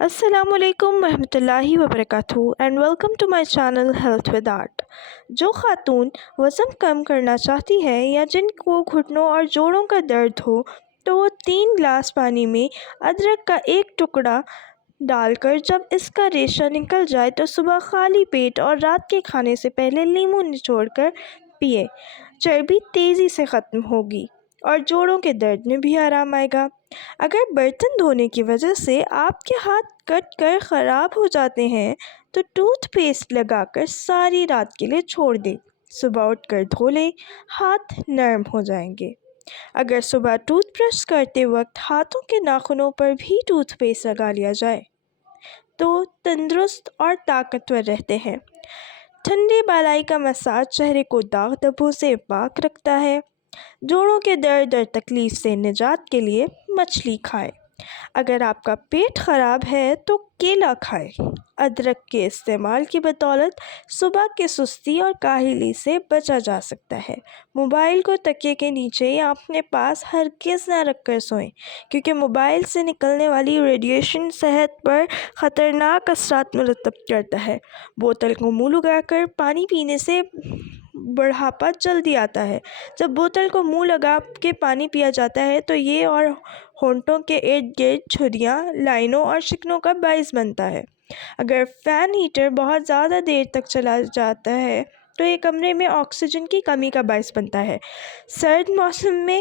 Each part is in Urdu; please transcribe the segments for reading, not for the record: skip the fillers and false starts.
السلام علیکم ورحمۃ اللہ وبرکاتہ and welcome to my channel health with art. جو خاتون وزن کم کرنا چاہتی ہے یا جن کو گھٹنوں اور جوڑوں کا درد ہو تو وہ 3 گلاس پانی میں ادرک کا ایک ٹکڑا ڈال کر جب اس کا ریشہ نکل جائے تو صبح خالی پیٹ اور رات کے کھانے سے پہلے لیموں نچوڑ کر پیے۔ چربی تیزی سے ختم ہوگی اور جوڑوں کے درد میں بھی آرام آئے گا۔ اگر برتن دھونے کی وجہ سے آپ کے ہاتھ کٹ کر خراب ہو جاتے ہیں تو ٹوتھ پیسٹ لگا کر ساری رات کے لیے چھوڑ دیں، صبح اٹھ کر دھو لیں، ہاتھ نرم ہو جائیں گے۔ اگر صبح ٹوتھ برش کرتے وقت ہاتھوں کے ناخنوں پر بھی ٹوتھ پیسٹ لگا لیا جائے تو تندرست اور طاقتور رہتے ہیں۔ ٹھنڈی بالائی کا مساج چہرے کو داغ دھبوں سے پاک رکھتا ہے۔ جوڑوں کے درد اور تکلیف سے نجات کے لیے مچھلی کھائیں۔ اگر آپ کا پیٹ خراب ہے تو کیلا کھائیں۔ ادرک کے استعمال کی بدولت صبح کے سستی اور کاہلی سے بچا جا سکتا ہے۔ موبائل کو تکیے کے نیچے یا اپنے پاس ہرگز نہ رکھ کر سوئیں، کیونکہ موبائل سے نکلنے والی ریڈیشن صحت پر خطرناک اثرات مرتب کرتا ہے۔ بوتل کو منہ لگا کر پانی پینے سے بڑھاپا جلدی آتا ہے۔ جب بوتل کو منہ لگا کے پانی پیا جاتا ہے تو یہ اور ہونٹوں کے ارد گرد جھریاں، لائنوں اور شکنوں کا باعث بنتا ہے۔ اگر فین ہیٹر بہت زیادہ دیر تک چلا جاتا ہے تو یہ کمرے میں آکسیجن کی کمی کا باعث بنتا ہے۔ سرد موسم میں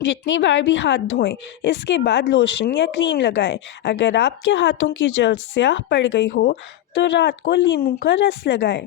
جتنی بار بھی ہاتھ دھوئیں، اس کے بعد لوشن یا کریم لگائیں۔ اگر آپ کے ہاتھوں کی جلد سیاہ پڑ گئی ہو تو رات کو لیموں کا رس لگائیں۔